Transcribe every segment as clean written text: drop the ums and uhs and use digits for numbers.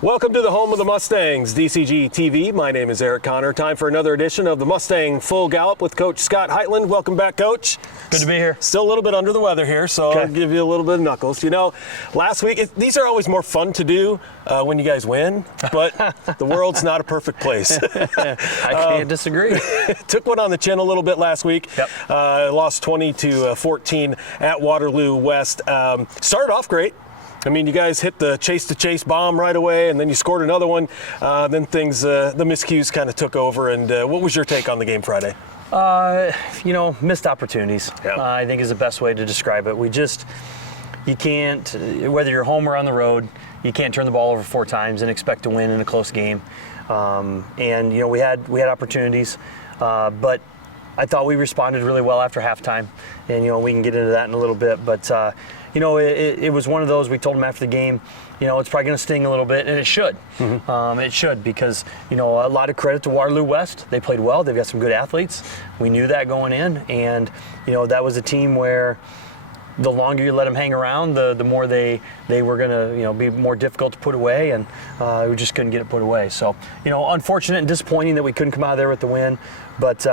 Welcome to the home of the Mustangs, DCG TV. My name is Eric Connor. Time for another edition of the Mustang Full Gallop with Coach Scott Heitland. Welcome back, Coach. Good to be here. Still a little bit under the weather here, so Okay. I'll give you a little bit of knuckles. You know, last week, these are always more fun to do when you guys win, but the world's not a perfect place. I can't disagree. Took one on the chin a little bit last week. Yep. Lost 20-14 at Waterloo West. Started off great. I mean, you guys hit the chase-to-chase bomb right away, and then you scored another one. Then things, the miscues kind of took over. And what was your take on the game Friday? Missed opportunities, Yeah. I think is the best way to describe it. You can't, whether you're home or on the road, you can't turn the ball over 4 times and expect to win in a close game. We had opportunities, but I thought we responded really well after halftime. And, we can get into that in a little bit. But, it was one of those, we told them after the game, it's probably going to sting a little bit, and it should. Mm-hmm. It should because, a lot of credit to Waterloo West. They played well. They've got some good athletes. We knew that going in. And, that was a team where the longer you let them hang around, the more they were going to, be more difficult to put away, and we just couldn't get it put away. So, unfortunate and disappointing that we couldn't come out of there with the win. But,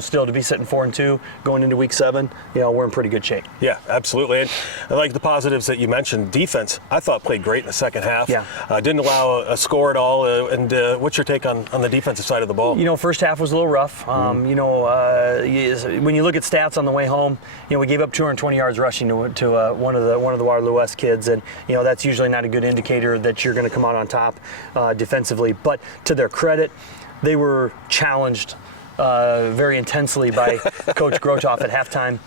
still to be sitting 4-2 going into week 7, we're in pretty good shape. Yeah, absolutely. And I like the positives that you mentioned. Defense, I thought played great in the second half. Yeah. Didn't allow a score at all. And what's your take on the defensive side of the ball? First half was a little rough. When you look at stats on the way home, we gave up 220 yards rushing to one of the Waterloo West kids, and that's usually not a good indicator that you're going to come out on top defensively. But to their credit, they were challenged very intensely by Coach Grotoff at halftime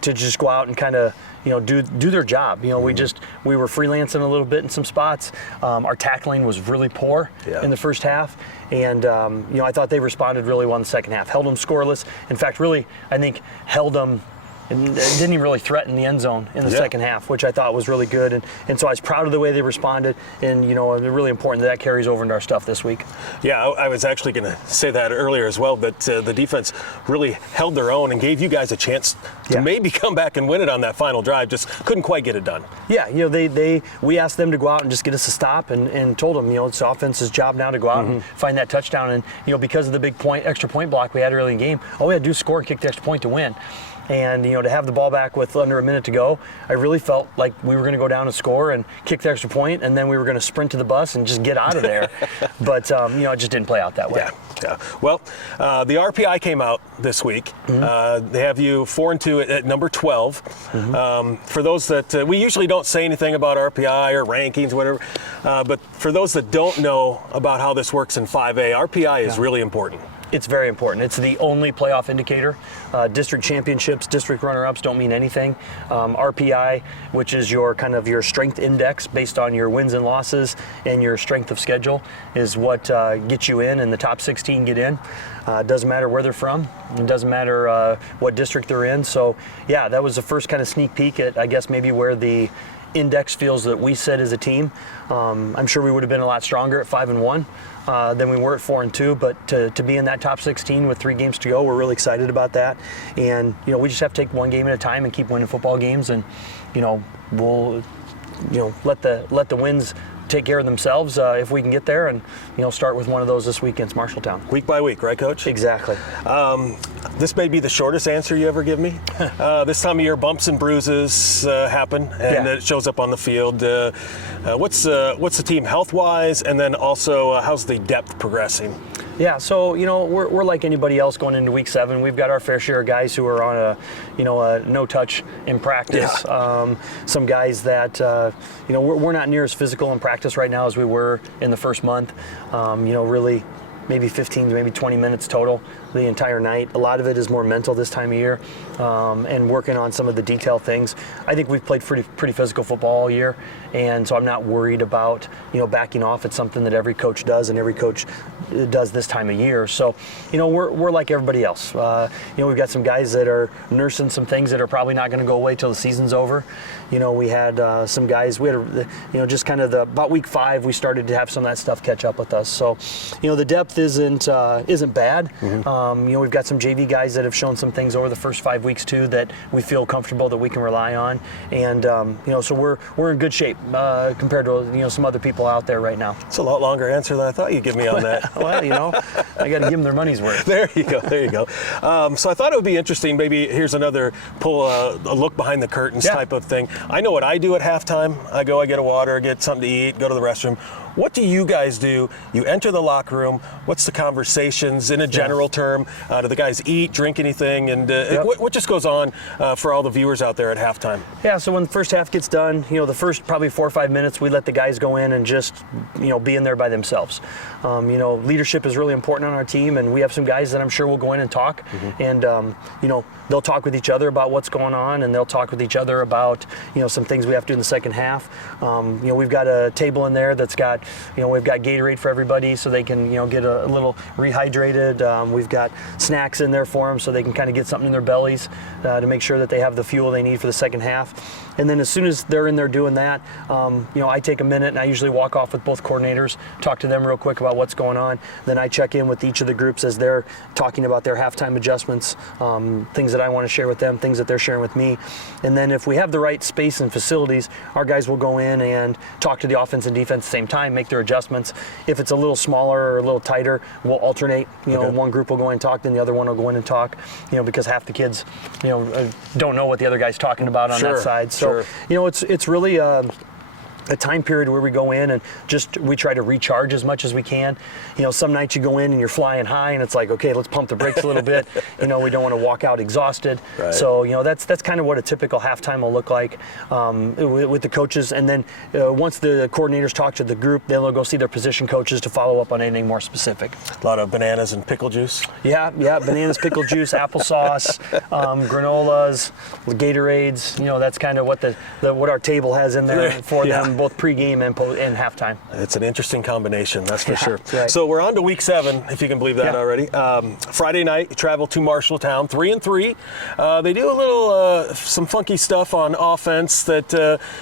to just go out and kind of do their job. We were freelancing a little bit in some spots. Our tackling was really poor in the first half, and I thought they responded really well in the second half. Held them scoreless. In fact, really, I think held them and didn't even really threaten the end zone in the second half, which I thought was really good. And so I was proud of the way they responded, and really important that carries over into our stuff this week. Yeah, I was actually going to say that earlier as well, that the defense really held their own and gave you guys a chance to maybe come back and win it on that final drive. Just couldn't quite get it done. Yeah, we asked them to go out and just get us a stop, and told them, it's the offense's job now to go out and find that touchdown. And because of the big extra point block we had early in the game, all we had to do is score and kick the extra point to win. And, to have the ball back with under a minute to go, I really felt like we were going to go down and score and kick the extra point, and then we were going to sprint to the bus and just get out of there. But, it just didn't play out that way. Yeah. Well, the RPI came out this week. They have you 4-2 at number 12. For those that, we usually don't say anything about RPI or rankings, whatever, but for those that don't know about how this works in 5A, RPI is really important. It's very important. It's the only playoff indicator. District championships, district runner-ups don't mean anything. RPI, which is your strength index based on your wins and losses and your strength of schedule, is what gets you in, and the top 16 get in. It doesn't matter where they're from. It doesn't matter what district they're in. So, that was the first kind of sneak peek at, I guess, maybe where the index feels that we sit as a team. I'm sure we would have been a lot stronger at 5-1 than we were at 4-2, but to be in that top 16 with 3 games to go, we're really excited about that. And we just have to take one game at a time and keep winning football games, and we'll let the wins take care of themselves if we can get there, and start with one of those this week against Marshalltown. Week by week, right, Coach? Exactly. This may be the shortest answer you ever give me. This time of year, bumps and bruises happen, and it shows up on the field. What's the team health-wise, and then also how's the depth progressing? Yeah, so we're like anybody else going into week 7. We've got our fair share of guys who are on a no touch in practice. Some guys that we're not near as physical in practice right now as we were in the first month. Really maybe 15 to maybe 20 minutes total the entire night. A lot of it is more mental this time of year, and working on some of the detail things. I think we've played pretty physical football all year, and so I'm not worried about backing off. It's something that every coach does, and every coach does this time of year. So we're like everybody else. We've got some guys that are nursing some things that are probably not going to go away till the season's over. We had some guys. We had just kind of about week 5 we started to have some of that stuff catch up with us. So the depth isn't bad. We've got some JV guys that have shown some things over the first 5 weeks too that we feel comfortable that we can rely on, and so we're in good shape compared to some other people out there right now. It's a lot longer answer than I thought you'd give me on that. Well, I got to give them their money's worth. There you go. So I thought it would be interesting. Maybe here's another a look behind the curtains type of thing. I know what I do at halftime. I get a water, get something to eat, go to the restroom. What do you guys do? You enter the locker room. What's the conversations in a general term? Do the guys eat, drink anything? And what just goes on for all the viewers out there at halftime? Yeah, so when the first half gets done, the first probably 4 or 5 minutes, we let the guys go in and just, be in there by themselves. Leadership is really important on our team, and we have some guys that I'm sure will go in and talk. And, they'll talk with each other about what's going on, and they'll talk with each other about, some things we have to do in the second half. We've got a table in there that's got, we've got Gatorade for everybody so they can, get a little rehydrated. We've got snacks in there for them so they can kind of get something in their bellies to make sure that they have the fuel they need for the second half. And then as soon as they're in there doing that, I take a minute and I usually walk off with both coordinators, talk to them real quick about what's going on. Then I check in with each of the groups as they're talking about their halftime adjustments, things that I want to share with them, things that they're sharing with me. And then if we have the right space and facilities, our guys will go in and talk to the offense and defense at the same time, make their adjustments. If it's a little smaller or a little tighter, we'll alternate. One group will go in and talk, then the other one will go in and talk, because half the kids, don't know what the other guy's talking about on that side. So, it's really a time period where we go in and we try to recharge as much as we can. Some nights you go in and you're flying high and it's like, okay, let's pump the brakes a little bit. We don't want to walk out exhausted. Right. So, that's kind of what a typical halftime will look like with the coaches. And then once the coordinators talk to the group, then they'll go see their position coaches to follow up on anything more specific. A lot of bananas and pickle juice. Yeah, bananas, pickle juice, applesauce, granolas, Gatorades. That's kind of what our table has in there for them. Both pregame and halftime. It's an interesting combination, that's for sure. Right. So we're on to week 7, if you can believe that already. Friday night, you travel to Marshalltown, 3-3. They do a little, some funky stuff on offense that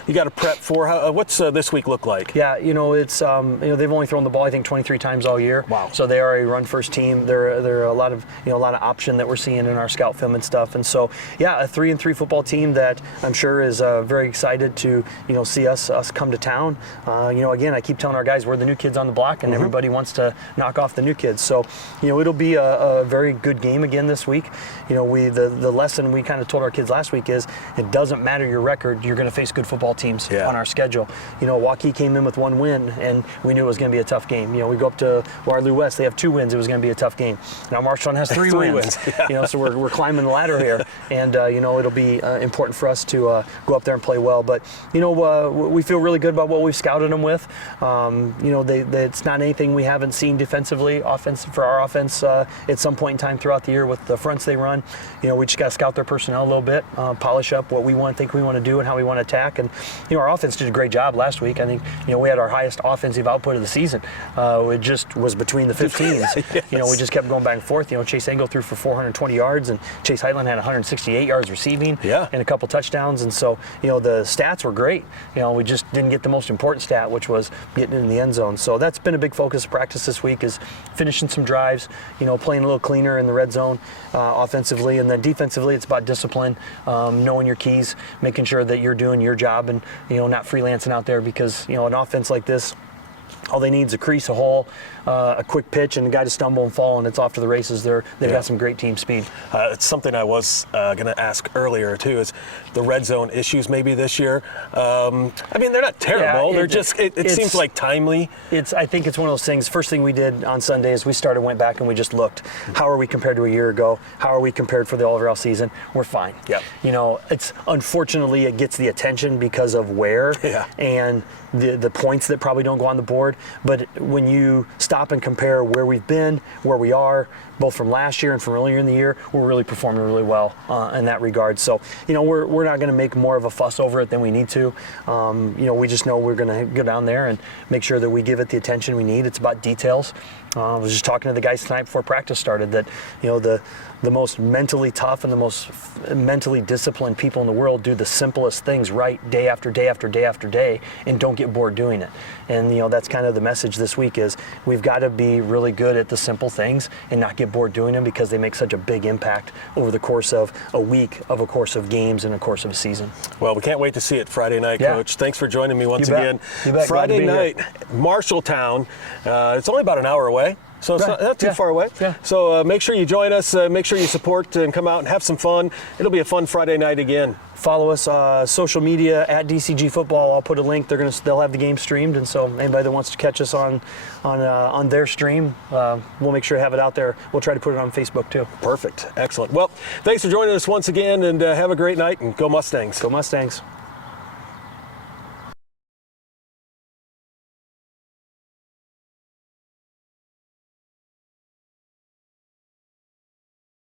you got to prep for. What's this week look like? Yeah, it's they've only thrown the ball I think 23 times all year. Wow. So they are a run-first team. They're a lot of option that we're seeing in our scout film and stuff. And so a 3-3 football team that I'm sure is very excited to see us come to town. Again, I keep telling our guys we're the new kids on the block, and everybody wants to knock off the new kids. So, it'll be a very good game again this week. The lesson we kind of told our kids last week is it doesn't matter your record, you're going to face good football teams on our schedule. Waukee came in with 1 win, and we knew it was going to be a tough game. We go up to Waterloo West, they have 2 wins, it was going to be a tough game. Now Marshalltown has 3 wins. So we're climbing the ladder here, and it'll be important for us to go up there and play well. But we feel really good about what we've scouted them with. It's not anything we haven't seen defensively, for our offense at some point in time throughout the year with the fronts they run. We just got to scout their personnel a little bit, polish up what we think we want to do and how we want to attack. And our offense did a great job last week. I think we had our highest offensive output of the season. It just was between the 15s. Yes. We just kept going back and forth. Chase Engel threw for 420 yards, and Chase Heitland had 168 yards receiving and a couple touchdowns. And so the stats were great. We just didn't get the most important stat, which was getting in the end zone. So that's been a big focus of practice this week, is finishing some drives, playing a little cleaner in the red zone offensively. And then defensively, it's about discipline, knowing your keys, making sure that you're doing your job and, not freelancing out there, because, an offense like this, all they need is a crease, a hole, a quick pitch, and a guy to stumble and fall, and it's off to the races. They've got some great team speed. It's something I was going to ask earlier, too, is the red zone issues maybe this year. They're not terrible. They're just, it seems like timely. I think it's one of those things. First thing we did on Sunday is we went back and we just looked. How are we compared to a year ago? How are we compared for the overall season? We're fine. Yep. It's unfortunately it gets the attention because of where and the points that probably don't go on the board. But when you stop and compare where we've been, where we are, both from last year and from earlier in the year, we're really performing really well in that regard. So, we're not going to make more of a fuss over it than we need to. We just know we're going to go down there and make sure that we give it the attention we need. It's about details. I was just talking to the guys tonight before practice started that, the most mentally tough and the most mentally disciplined people in the world do the simplest things right day after day after day after day and don't get bored doing it. And that's kind of the message this week is we've got to be really good at the simple things and not get bored doing them because they make such a big impact over the course of a week, of a course of games, and a course of a season. Well, we can't wait to see it Friday night, Yeah. Coach. Thanks for joining me once You bet. again. You bet. Glad to Friday be here. night, Marshalltown. It's only about an hour away. So it's Right. not too Yeah. far away. Yeah. So make sure you join us. Make sure you support and come out and have some fun. It'll be a fun Friday night again. Follow us social media at DCG Football. I'll put a link. They'll have the game streamed, and so anybody that wants to catch us on their stream, we'll make sure to have it out there. We'll try to put it on Facebook too. Perfect. Excellent. Well, thanks for joining us once again, and have a great night, and go Mustangs. Go Mustangs.